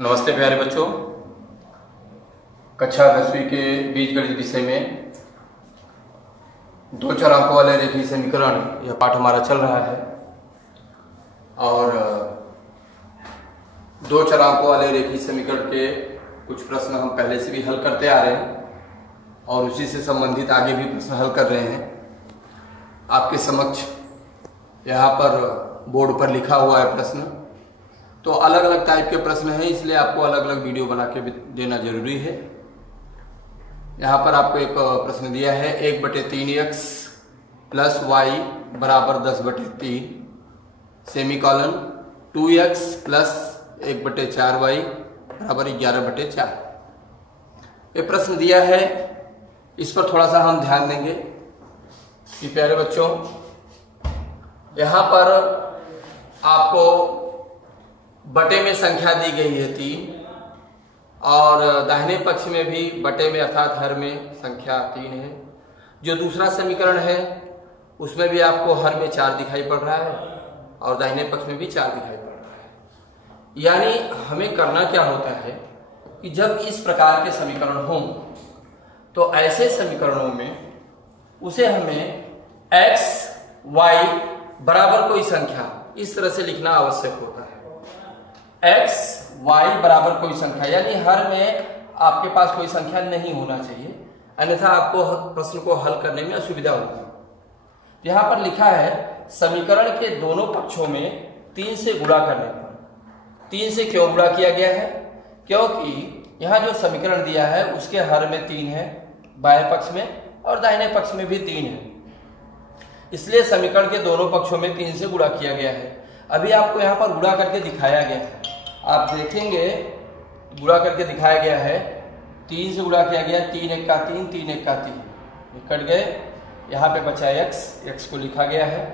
नमस्ते प्यारे बच्चों। कक्षा 10वीं के बीजगणित विषय में दो चरांकों वाले रेखीय समीकरण यह पाठ हमारा चल रहा है और दो चरांकों वाले रेखीय समीकरण के कुछ प्रश्न हम पहले से भी हल करते आ रहे हैं और उसी से संबंधित आगे भी प्रश्न हल कर रहे हैं। आपके समक्ष यहाँ पर बोर्ड पर लिखा हुआ है प्रश्न। तो अलग अलग टाइप के प्रश्न हैं, इसलिए आपको अलग अलग वीडियो बना के देना जरूरी है। यहाँ पर आपको एक प्रश्न दिया है 1/3x प्लस वाई बराबर 10/3 सेमीकॉलन 2x प्लस 1/4y बराबर 11/4। ये प्रश्न दिया है, इस पर थोड़ा सा हम ध्यान देंगे कि प्यारे बच्चों यहाँ पर आपको बटे में संख्या दी गई है 3 और दाहिने पक्ष में भी बटे में अर्थात हर में संख्या 3 है। जो दूसरा समीकरण है उसमें भी आपको हर में 4 दिखाई पड़ रहा है और दाहिने पक्ष में भी 4 दिखाई पड़ रहा है। यानी हमें करना क्या होता है कि जब इस प्रकार के समीकरण हों तो ऐसे समीकरणों में उसे हमें x y बराबर कोई संख्या इस तरह से लिखना आवश्यक होता है। x y बराबर कोई संख्या, यानी हर में आपके पास कोई संख्या नहीं होना चाहिए, अन्यथा आपको प्रश्न को हल करने में असुविधा होगी। यहाँ पर लिखा है समीकरण के दोनों पक्षों में 3 से गुणा करने पर। 3 से क्यों गुणा किया गया है? क्योंकि यहाँ जो समीकरण दिया है उसके हर में 3 है बाएं पक्ष में और दाहिने पक्ष में भी 3 है, इसलिए समीकरण के दोनों पक्षों में 3 से गुणा किया गया है। अभी आपको यहाँ पर गुणा करके दिखाया गया है, आप देखेंगे गुणा करके दिखाया गया है। 3 से गुणा किया गया, 3 1 का 3, 3 1 का 3 कट गए, यहाँ पे बचा x को लिखा गया है।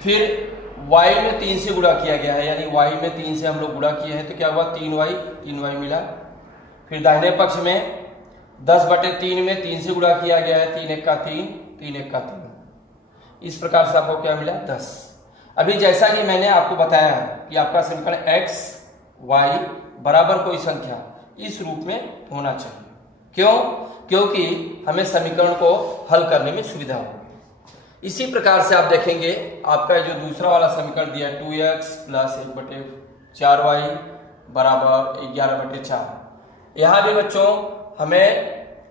फिर y में 3 से गुणा किया गया है, यानी y में 3 से हम लोग गुणा किए हैं तो क्या हुआ 3y मिला। फिर दाहिने पक्ष में 10/3 में 3 से गुणा किया गया है, 3 1 का 3, 3 1 का 3। इस प्रकार से आपको क्या मिला 10। अभी जैसा कि मैंने आपको बताया कि आपका समीकरण x y बराबर कोई संख्या इस रूप में होना चाहिए। क्यों? क्योंकि हमें समीकरण को हल करने में सुविधा होगी। इसी प्रकार से आप देखेंगे आपका जो दूसरा वाला समीकरण दिया 2x प्लस 1/4y बराबर 11/4। यहाँ भी बच्चों हमें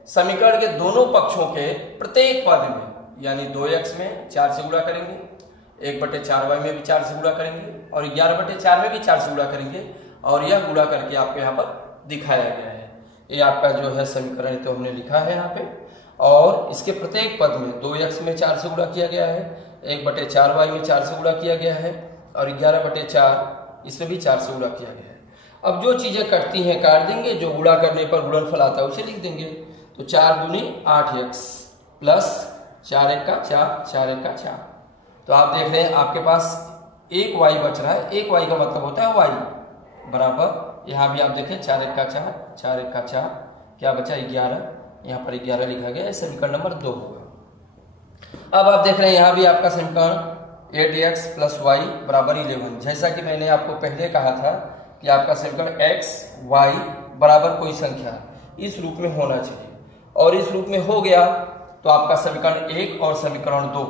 समीकरण के दोनों पक्षों के प्रत्येक पद में यानी 2x में 4 से गुणा करेंगे, 1/4y में भी 4 से गुणा करेंगे और 11/4 में भी 4 से गुणा करेंगे और यह गुणा करके आपको यहाँ पर दिखाया गया है। ये आपका जो है समीकरण तो हमने लिखा है यहाँ पे और इसके प्रत्येक पद में 2x में 4 से गुणा किया गया है, 1/4y में 4 से गुणा किया गया है और 11/4 इसमें भी 4 से गुणा किया गया है। अब जो चीजें कटती हैं काट देंगे, जो गुणा करने पर गुणनफल आता है उसे लिख देंगे। तो 4 दूनी 8x प्लस 4 1 का 4, 4 1 का 4। तो आप देख रहे हैं आपके पास एक y बच रहा है। एक y का मतलब होता है y बराबर, यहाँ भी आप देखें 4 1 का 4, 4 1 का 4, क्या बचा 11, यहाँ पर 11 लिखा गया है, समीकरण नंबर 2 होगा। अब आप देख रहे हैं यहाँ भी आपका समीकरण 8x प्लस y बराबर 11। जैसा कि मैंने आपको पहले कहा था कि आपका समीकरण x y बराबर कोई संख्या इस रूप में होना चाहिए और इस रूप में हो गया तो आपका समीकरण 1 और समीकरण 2,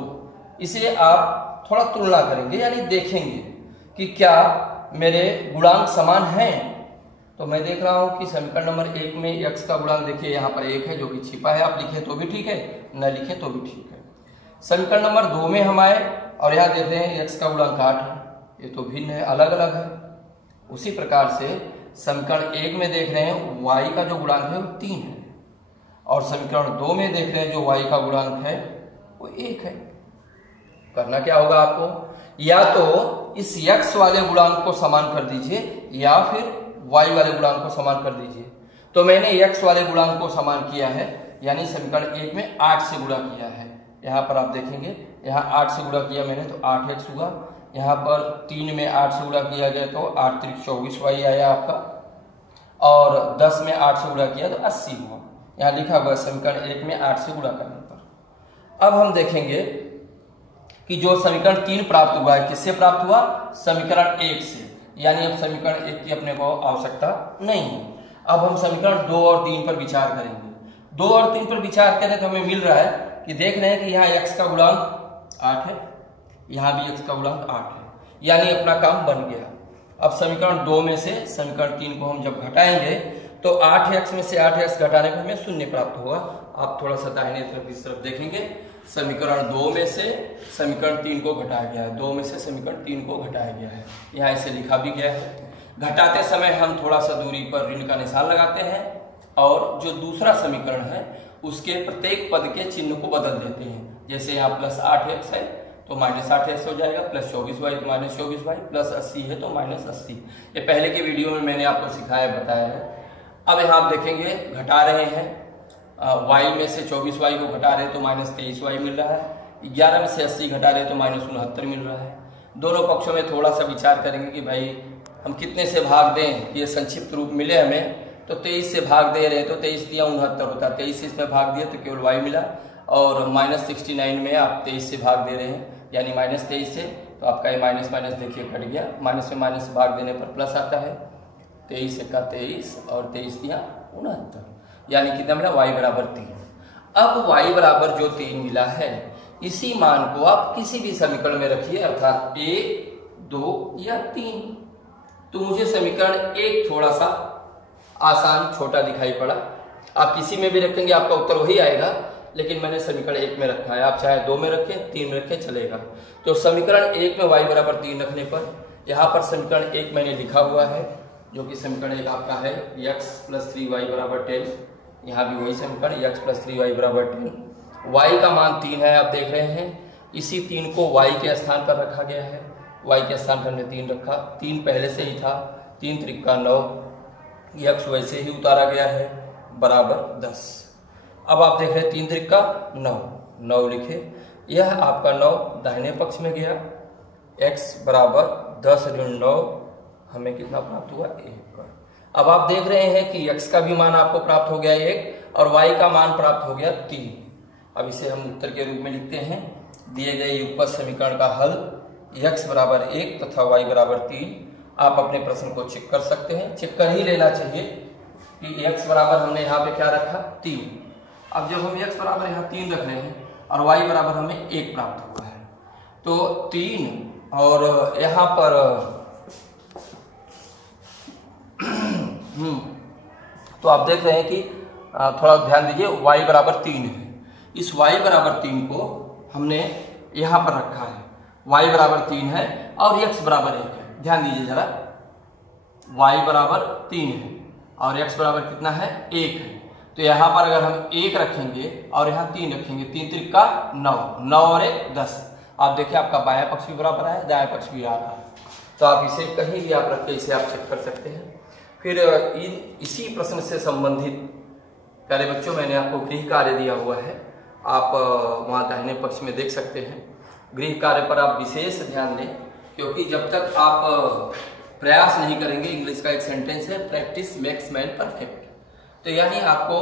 इसे आप थोड़ा तुलना करेंगे यानी देखेंगे कि क्या मेरे गुणांक समान हैं। तो मैं देख रहा हूं कि समीकरण नंबर 1 में x का गुणांक देखिए यहाँ पर 1 है जो कि छिपा है, आप लिखें तो भी ठीक है, न लिखें तो भी ठीक है। समीकरण नंबर 2 में हम आए और यहाँ देख रहे हैं x का गुणांक 8 है, ये तो भिन्न है, अलग अलग है। उसी प्रकार से समीकरण 1 में देख रहे हैं y का जो गुणांक है वो 3 है और समीकरण 2 में देख रहे हैं जो y का गुणांक है वो 1 है। करना क्या होगा आपको, या तो इस x वाले गुणांक को समान कर दीजिए या फिर y वाले गुणांक को समान कर दीजिए। तो मैंने x वाले गुणांक को समान किया है, यानी समीकरण 1 में 8 से गुणा किया है। यहाँ पर आप देखेंगे यहाँ 8 से गुणा किया मैंने तो 8x हुआ, यहाँ पर 3 में 8 से गुणा किया गया तो 8 3 24y आया आपका, और 10 में 8 से गुणा किया तो 80 हुआ। यहाँ लिखा हुआ समीकरण 1 में 8 से गुणा करने पर। अब हम देखेंगे कि जो समीकरण 3 प्राप्त हुआ है किससे प्राप्त हुआ, समीकरण 1 से, यानी अब समीकरण 1 की अपने को आवश्यकता नहीं है। अब हम समीकरण 2 और 3 पर विचार करेंगे। 2 और 3 पर विचार करें तो हमें मिल रहा है कि देख रहे हैं कि यहाँ x का गुणांक 8 है, यहाँ भी x का गुणांक 8 है, यानी अपना काम बन गया। अब समीकरण 2 में से समीकरण 3 को हम जब घटाएंगे तो 8x में से 8x घटाने पर हमें शून्य प्राप्त होगा। आप थोड़ा सा दाहिने तरफ इस तरफ देखेंगे, समीकरण 2 में से समीकरण 3 को घटाया गया है, 2 में से समीकरण 3 को घटाया गया है, यहाँ इसे लिखा भी गया है। घटाते समय हम थोड़ा सा दूरी पर ऋण का निशान लगाते हैं और जो दूसरा समीकरण है उसके प्रत्येक पद के चिन्ह को बदल देते हैं। जैसे यहाँ प्लस 8x है तो माइनस 8x हो जाएगा, प्लस 24y तो माइनस 24y, प्लस 80 है तो माइनस 80। ये पहले के वीडियो में मैंने आपको सिखाया बताया है। अब यहाँ आप देखेंगे घटा रहे हैं, y में से 24y को घटा रहे हैं तो माइनस 23y मिल रहा है, 11 में से 80 घटा रहे हैं तो माइनस 69 मिल रहा है। दोनों पक्षों में थोड़ा सा विचार करेंगे कि भाई हम कितने से भाग दें कि ये संक्षिप्त रूप मिले हमें। तो 23 से भाग दे रहे हैं तो 23 दिया 69 होता है, 23 इसमें भाग दिया तो केवल y मिला, और माइनस 69 में आप 23 से भाग दे रहे हैं यानी माइनस 23 से, तो आपका ये माइनस माइनस देखिए कट गया, माइनस में माइनस भाग देने पर प्लस आता है, 23 का 23 और 23 दिया 69, यानी कितना मिला y बराबर 3। अब y बराबर जो 3 मिला है इसी मान को आप किसी भी समीकरण में रखिए, अर्थात 1, 2 या 3। तो मुझे समीकरण 1 थोड़ा सा आसान छोटा दिखाई पड़ा, आप किसी में भी रखेंगे आपका उत्तर वही आएगा, लेकिन मैंने समीकरण 1 में रखा है, आप चाहे 2 में रखें 3 में रखें चलेगा। तो समीकरण 1 में y बराबर 3 रखने पर यहाँ पर समीकरण 1 मैंने लिखा हुआ है, जो कि समीकरण 1 आपका है x प्लस 3y बराबर 10, यहाँ भी वही समीकरण x प्लस 3y बराबर 10। y का मान 3 है, आप देख रहे हैं, इसी 3 को y के स्थान पर रखा गया है, y के स्थान पर हमने 3 रखा, 3 पहले से ही था, 3 त्रिका 9, x वैसे ही उतारा गया है बराबर 10। अब आप देख रहे हैं 3 त्रिका 9, 9 लिखे, यह आपका 9 दाहिने पक्ष में गया, x बराबर 10 ऋण 9 हमें कितना प्राप्त हुआ 1। अब आप देख रहे हैं कि x का भी मान आपको प्राप्त हो गया 1 और y का मान प्राप्त हो गया 3। अब इसे हम उत्तर के रूप में लिखते हैं, दिए गए युगपत समीकरण का हल x बराबर 1 तथा y बराबर 3। आप अपने प्रश्न को चेक कर सकते हैं, चेक कर ही लेना चाहिए कि x बराबर हमने यहाँ पे क्या रखा 3। अब जब हम x बराबर यहाँ 3 रख रहे हैं और y बराबर हमें 1 प्राप्त हुआ है, तो 3 और यहाँ पर तो आप देख रहे हैं कि थोड़ा ध्यान दीजिए y बराबर 3 है, इस y बराबर 3 को हमने यहाँ पर रखा है, y बराबर 3 है और x बराबर 1 है। ध्यान दीजिए जरा, y बराबर 3 है और x बराबर कितना है 1 है, तो यहाँ पर अगर हम 1 रखेंगे और यहाँ 3 रखेंगे, 3 त्रिका 9, 9 और 1 10। आप देखिए आपका बायां पक्ष भी बराबर है, दायां पक्ष भी आ रहा है, तो आप इसे कहीं भी आप रख के इसे आप चेक कर सकते हैं। फिर इसी प्रश्न से संबंधित प्यारे बच्चों मैंने आपको गृह कार्य दिया हुआ है, आप वहाँ दाहिने पक्ष में देख सकते हैं। गृह कार्य पर आप विशेष ध्यान दें, क्योंकि जब तक आप प्रयास नहीं करेंगे, इंग्लिश का एक सेंटेंस है प्रैक्टिस मेक्स मैन परफेक्ट, तो यानी आपको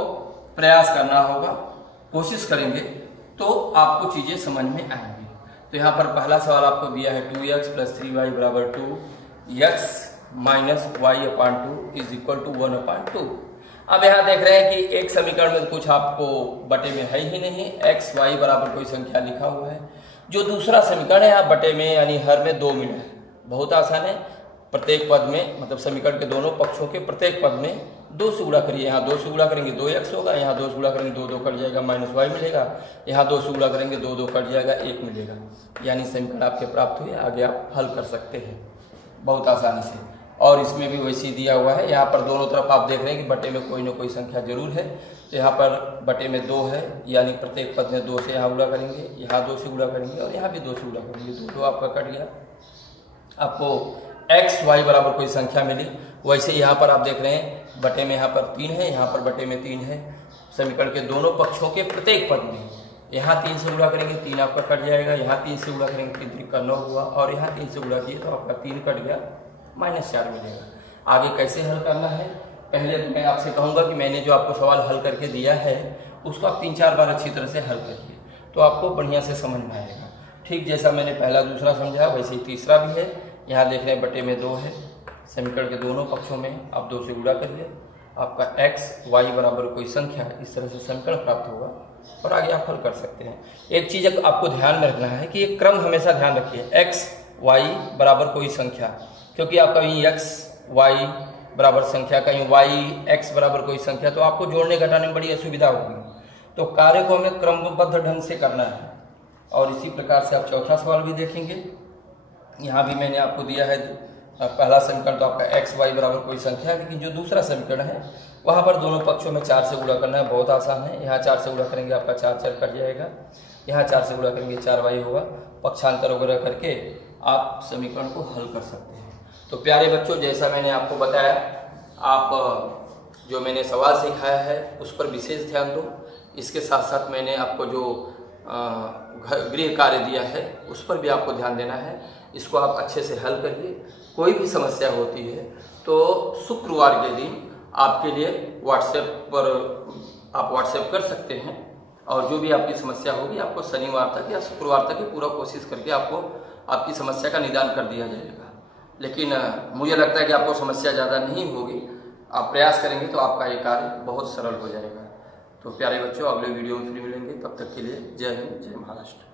प्रयास करना होगा, कोशिश करेंगे तो आपको चीज़ें समझ में आएंगी। तो यहाँ पर पहला सवाल आपको दिया है 2x प्लस 3y बराबर 2, x minus y upon 2 is equal to 1/2। अब यहाँ देख रहे हैं कि एक समीकरण में कुछ आपको बटे में है ही नहीं, x y बराबर कोई संख्या लिखा हुआ है। जो दूसरा समीकरण है यहाँ बटे में यानी हर में 2 मिला है, बहुत आसान है। प्रत्येक पद में मतलब समीकरण के दोनों पक्षों के प्रत्येक पद में 2 से गुणा करिए, यहाँ 2 से गुणा करेंगे 2x होगा, यहाँ 2 से गुणा करेंगे 2 2 कट जाएगा माइनस y मिलेगा, यहाँ 2 से गुणा करेंगे 2 2 कट जाएगा 1 मिलेगा, यानी समीकरण आपके प्राप्त हुए। आगे आप हल कर सकते हैं बहुत आसानी से। और इसमें भी वैसे ही दिया हुआ है, यहाँ पर दोनों तरफ आप देख रहे हैं कि बटे में कोई ना कोई संख्या जरूर है, तो यहाँ पर बटे में 2 है, यानी प्रत्येक पद में 2 से यहाँ गुणा करेंगे, यहाँ 2 से गुणा करेंगे और यहाँ भी 2 से गुणा करेंगे, 2 आपका कट गया। आपको x y बराबर कोई संख्या मिली, वैसे यहाँ पर आप देख रहे हैं बटे में यहाँ पर 3 है, यहाँ पर बटे में 3 है। समीकरण के दोनों पक्षों के प्रत्येक पद में यहाँ 3 से गुणा करेंगे 3 आपका कट जाएगा, यहाँ 3 से गुणा करेंगे 3 त्रिका 9 हुआ और यहाँ 3 से गुणा किए तो आपका 3 कट गया, -4 मिलेगा। आगे कैसे हल करना है, पहले तो मैं आपसे कहूँगा कि मैंने जो आपको सवाल हल करके दिया है उसको आप 3-4 बार अच्छी तरह से हल करिए, तो आपको बढ़िया से समझ में आएगा। ठीक जैसा मैंने पहला दूसरा समझाया वैसे ही तीसरा भी है। यहाँ देख रहे हैं बटे में 2 है, समीकरण के दोनों पक्षों में आप 2 से गुणा करिए, आपका x y बराबर कोई संख्या इस तरह से समीकरण प्राप्त होगा और आगे आप हल कर सकते हैं। एक चीज़ आपको ध्यान में रखना है कि एक क्रम हमेशा ध्यान रखिए, x y बराबर कोई संख्या, क्योंकि आप कहीं x y बराबर संख्या, कहीं y x बराबर कोई संख्या, तो आपको जोड़ने घटाने में बड़ी असुविधा होगी। तो कार्य को हमें क्रमबद्ध ढंग से करना है। और इसी प्रकार से आप चौथा सवाल भी देखेंगे। यहाँ भी मैंने आपको दिया है पहला समीकरण तो आपका x y बराबर कोई संख्या है, लेकिन जो दूसरा समीकरण है वहाँ पर दोनों पक्षों में 4 से गुणा करना है। बहुत आसान है। यहाँ 4 से गुणा करेंगे आपका 4 4 कट जाएगा, यहाँ 4 से गुणा करेंगे 4y होगा। पक्षांतर वगैरह करके आप समीकरण को हल कर सकते हैं। तो प्यारे बच्चों, जैसा मैंने आपको बताया, आप जो मैंने सवाल सिखाया है उस पर विशेष ध्यान दो। इसके साथ साथ मैंने आपको जो गृह कार्य दिया है उस पर भी आपको ध्यान देना है। इसको आप अच्छे से हल करिए। कोई भी समस्या होती है तो शुक्रवार के दिन आपके लिए व्हाट्सएप पर आप व्हाट्सएप कर सकते हैं, और जो भी आपकी समस्या होगी आपको शनिवार तक या शुक्रवार तक ही पूरा कोशिश करके आपको आपकी समस्या का निदान कर दिया जाएगा। लेकिन मुझे लगता है कि आपको समस्या ज़्यादा नहीं होगी। आप प्रयास करेंगे तो आपका ये कार्य बहुत सरल हो जाएगा। तो प्यारे बच्चों, अगले वीडियो में फिर मिलेंगे। तब तक के लिए जय हिंद, जय महाराष्ट्र।